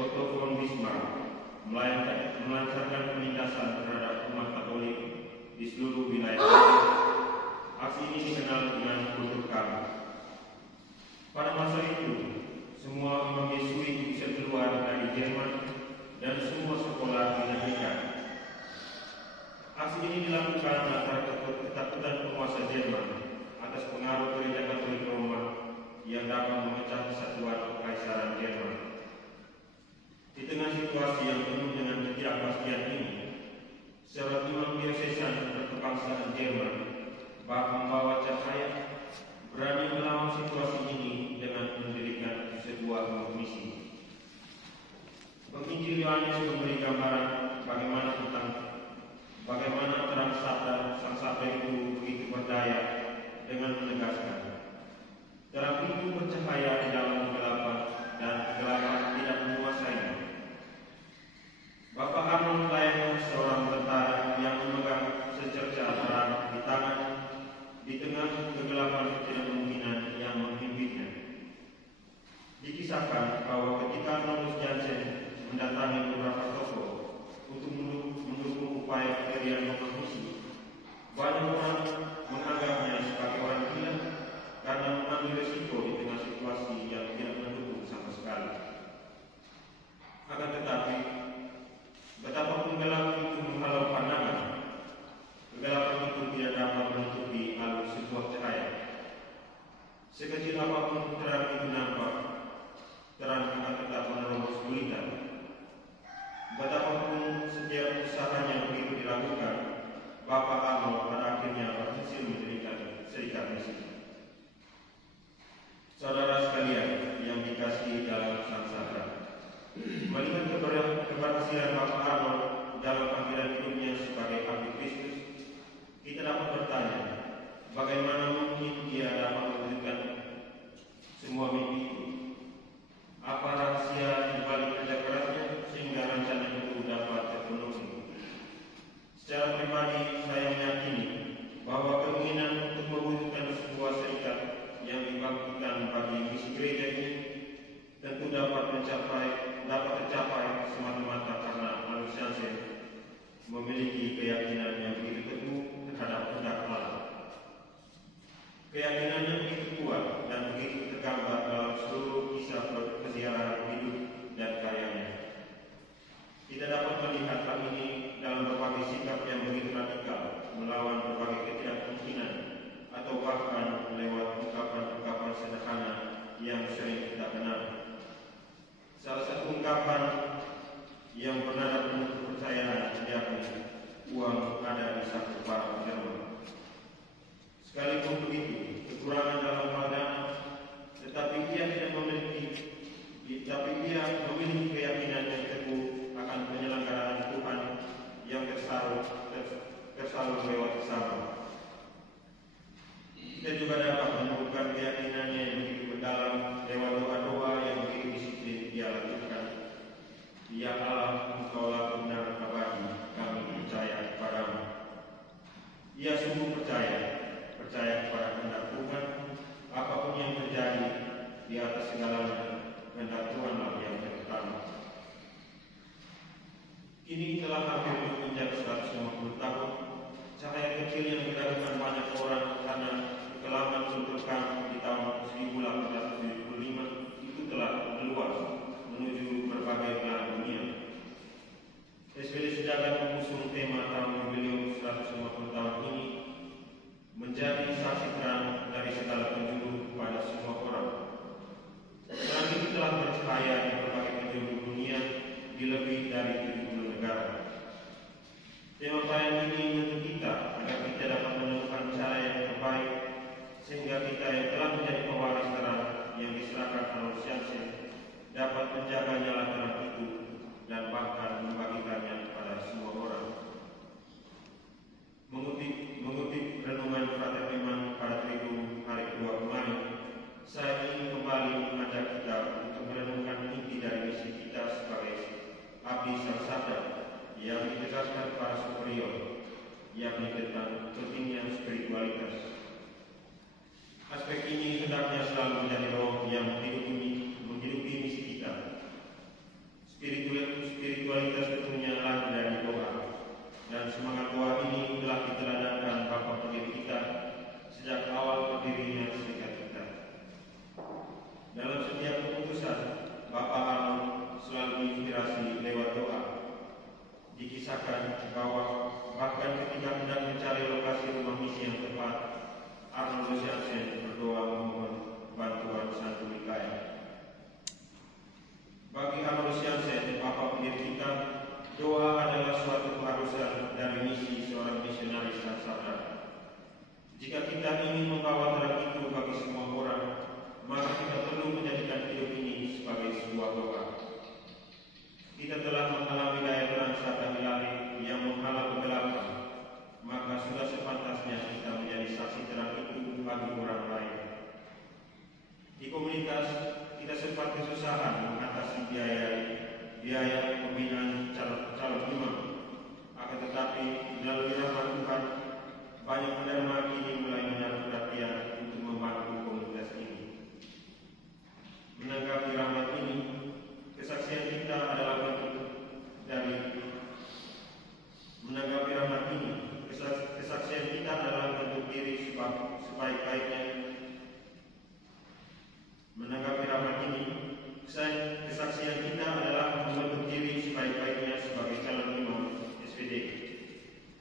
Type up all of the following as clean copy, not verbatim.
Otto von Bismarck melancarkan penindasan terhadap umat Katolik di seluruh wilayah. Aksi ini dikenal dengan Kulturkampf. Pada masa itu, semua imam Yesuit bisa keluar dari Jerman dan semua sekolah dihentikan. Aksi ini dilakukan lantaran ketakutan penguasa Jerman atas pengaruh gereja Katolik Roma yang dapat memecah kesatuan Kekaisaran Jerman. Di tengah situasi yang penuh dengan ketidakpastian ini, seorang imam diosesan berkebangsaan Jerman, Pembawa Cahaya, berani melawan situasi ini dengan mendirikan sebuah misi. Penginjil Yohanes memberi gambaran bagaimana terang sang sabda itu begitu berdaya dengan menegaskan, terang itu bercahaya di dalam kegelapan dan kegelapan tidak menguasainya. Bapak Arnold layaknya seorang tentara yang memegang secercah terang di tangan di tengah kegelapan ketidakmungkinan yang menghimpitnya. Dikisahkan bahwa ketika Arnold Jansen mendatangi beberapa toko untuk mendukung upaya pendirian rumah misi, banyak orang menganggapnya sebagai orang gila karena mengambil risiko di tengah situasi yang tidak mendukung sama sekali. Akan tetapi, betapapun gelap itu menghalau pandangan, kegelapan itu tidak dapat menutupi alur sebuah cahaya. Sekecil apapun terang itu nampak, terang akan tetap menerobos gulita. Betapapun setiap usahanya begitu dilakukan, Bapak Arnold pada akhirnya berhasil mendirikan serikat misi. Saudara sekalian yang dikasihi dalam Sang Sabda, melihat keberhasilan Bapak Arnold dalam panggilan hidupnya sebagai abdi Kristus, kita dapat bertanya, bagaimana mungkin dia dapat mewujudkan semua mimpi itu? Apa rahasia di balik kerja kerasnya sehingga rencana itu dapat terpenuhi? Secara pribadi, saya meyakini bahwa keinginan untuk mewujudkan sebuah serikat yang dibangkitkan bagi misi gereja ini tentu dapat tercapai semata-mata karena Arnold Jansen memiliki keyakinan yang begitu teguh terhadap kehendak Allah. Keyakinannya begitu kuat dan begitu tergambar dalam seluruh kisah perjalanan hidup dan karyanya. Kita dapat melihat hal ini dalam berbagai sikap yang begitu radikal melawan berbagai ketidakmungkinan atau bahkan lewat ungkapan-ungkapan sederhana yang sering kita kenal. Salah satu ungkapan yang bernada penuh kepercayaan yakni uang ada di saku para Jerman. Sekalipun begitu, kekurangan dalam hal dana, tetapi dia memiliki keyakinan yang teguh akan penyelenggaraan Tuhan yang tersalur lewat sesama. Kita juga dapat menemukan keyakinannya yang begitu mendalam lewat doa-doa yang begitu disiplin dia lakukan. Ya Allah, Engkaulah benar abadi, kami percaya kepadamu. Ia sungguh percaya kepada kehendak Tuhan, apapun yang terjadi di atas segalanya, kehendak Tuhanlah yang terutama. Kini telah hampir menginjak 150 tahun, cahaya kecil yang diragukan banyak orang karena kekelaman Kulturkampf di tahun 1875 itu telah meluas menuju berbagai belahan dunia. SPD Sejagat mengusung tema tahun jubileum 150 tahun ini menjadi saksi terang dari segala penjuru pada semua orang. Terang itu telah bercahaya di berbagai penjuru dunia di lebih dari 70 negara. Tema perayaan ini menuntut kita agar kita dapat menemukan cara yang terbaik sehingga kita yang telah menjadi pewaris terang yang diserahkan Arnold Jansen dapat menjaga nyala terang itu dan bahkan membagikannya kepada semua orang. Mengutip renungan Frater Iman pada Tribun hari kedua kemarin, saya ingin kembali mengajak kita untuk merenungkan inti dari misi kita sebagai abdi Sang Sabda yang ditegaskan para superior, yakni tentang pentingnya spiritualitas. Aspek ini hendaknya selalu menjadi roh yang menghidupi misi kita. Bapak Arnold selalu menginspirasi lewat doa. Dikisahkan bahwa bahkan ketika hendak mencari lokasi rumah misi yang tepat, Arnold Rosiansen berdoa memohon bantuan Santo Mikael. Bagi Arnold Rosiansen, Bapak pendiri kita, doa adalah suatu keharusan dari misi seorang misionaris saksada. Jika kita ingin membawa terang itu bagi semua orang, maka kita perlu menjadikan hidup ini sebagai sebuah doa. Kita telah mengalami daya terang sabda ilahi yang menghalau kegelapan, maka sudah sepantasnya kita menjadi saksi terang itu bagi orang lain. Di komunitas, kita sempat kesusahan mengatasi biaya pembinaan calon imam. Akan tetapi, melalui rahmat Tuhan, banyak penderma kini mulai menaruh perhatian untuk membantu komunitas ini. Menanggapi rahmat ini, kesaksian kita adalah bentuk dari menanggapi rahmat ini. Kesaksian kita adalah bentuk diri sebaik-baiknya. Menanggapi rahmat ini, kesaksian kita adalah membentuk diri sebaik-baiknya sebagai calon imam SVD.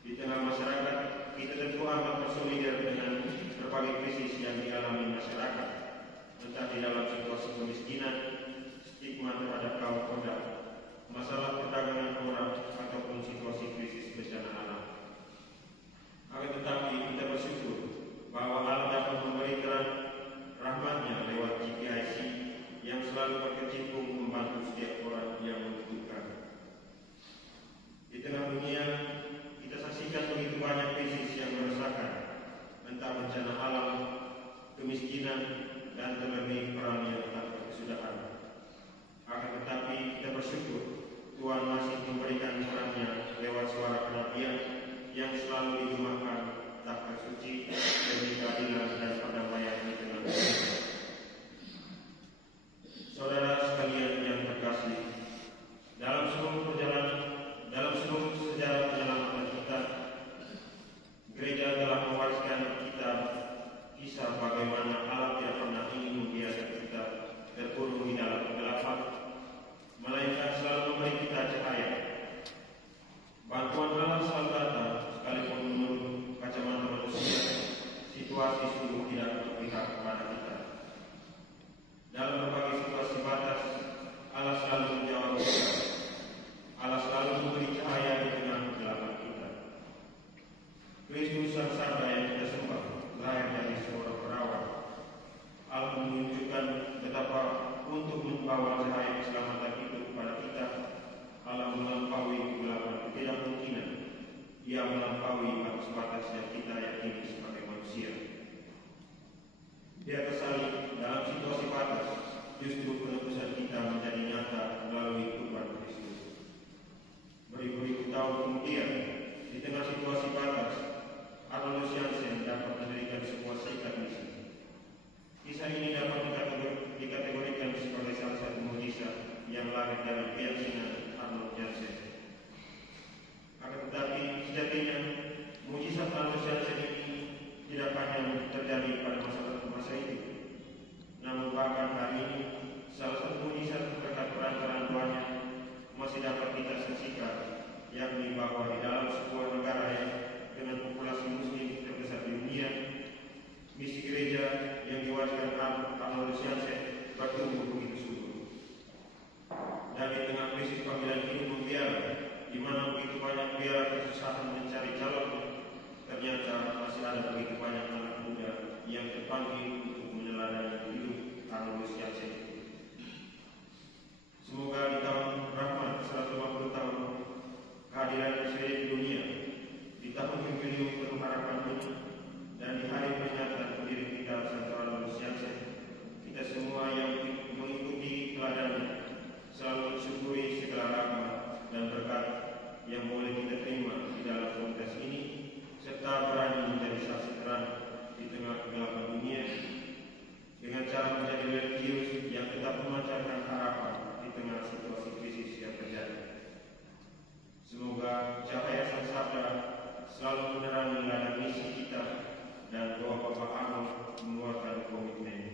Di tengah masyarakat, kita tentu amat bersolidar dengan berbagai krisis yang dialami masyarakat, entah di dalam situasi kemiskinan, stigma terhadap kaum muda, masalah perdagangan orang, ataupun situasi krisis bencana alam. Akan tetapi kita bersyukur bahwa Allah dapat memberi terang rahmatnya lewat GPIC yang selalu berkecimpung membantu setiap orang yang membutuhkan. Di tengah dunia, kita saksikan begitu banyak krisis yang meresahkan, entah bencana alam, kemiskinan, dan terlebih perang yang tak berkesudahan. Akan tetapi kita bersyukur Tuhan masih memberikan terangnya lewat suara kenabian yang selalu digemakan tahta suci demi keadilan dan perdamaian di tengah dunia. Saudara sekalian yang terkasih, dalam seluruh sejarah penyelamatan kita, gereja telah mewariskan kita kisah bagaimana Allah tidak pernah ingin membiarkan kita terkurung di dalam kegelapan, melainkan selalu memberi kita cahaya. Bantuan Allah selalu datang, sekalipun menurut kacamata manusia, situasi sungguh tidak berpihak kepada kita. Dalam berbagai situasi batas, Allah selalu menjawab kita. Allah selalu memberi cahaya di tengah kegelapan kita. Kristus Sang Sabda yang kita sembah lahir dari seorang perawat. Allah menunjukkan betapa untuk membawa cahaya keselamatan itu kepada kita, Allah melampaui kegelapan ketidakmungkinan. Ia melampaui batas-batas yang kita yakini sebagai manusia. Di atas salib, dalam situasi batas, justru penebusan kita menjadi nyata melalui kurban Kristus. Beribu-ribu tahun kemudian, di tengah situasi batas, Arnold Rosiansen dapat mendirikan sebuah serikat misi. Kisah ini dapat dikategorikan sebagai salah satu mukjizat yang lahir dari keyakinan Arnold Rosiansen. Akan tetapi, sejatinya, mukjizat Arnold Rosiansen ini tidak hanya terjadi pada masa itu, namun bahkan hari ini, salah satu mukjizat berkat perantaraan doanya masih dapat kita saksikan, yakni bahwa di dalam sebuah negara yang dengan populasi muslim terbesar di dunia, misi gereja yang diwariskan Arnold Rosiansen bertumbuh begitu subur. Dan di tengah krisis panggilan hidup membiara, di mana begitu banyak biara kesusahan mencari calon, ternyata masih ada begitu banyak anak muda yang terpanggil untuk meneladani hidup Arnold Rosiansen. Semoga di tahun rahmat 150 tahun kehadiran SVD di dunia, di tahun jubileum penuh harapan ini, dan di hari peringatan pendiri kita Santo Arnold Rosiansen, kita semua yang mengikuti teladannya selalu mensyukuri segala rahmat dan berkat yang boleh kita terima di dalam komunitas ini, serta berani menjadi saksi terang di tengah kegelapan dunia dengan cara menjadi religius yang tetap memancarkan harapan di tengah situasi krisis yang terjadi. Semoga cahaya Sang Sabda selalu menerangi ladang misi kita dan doa Bapak Arnold mengeluarkan komitmen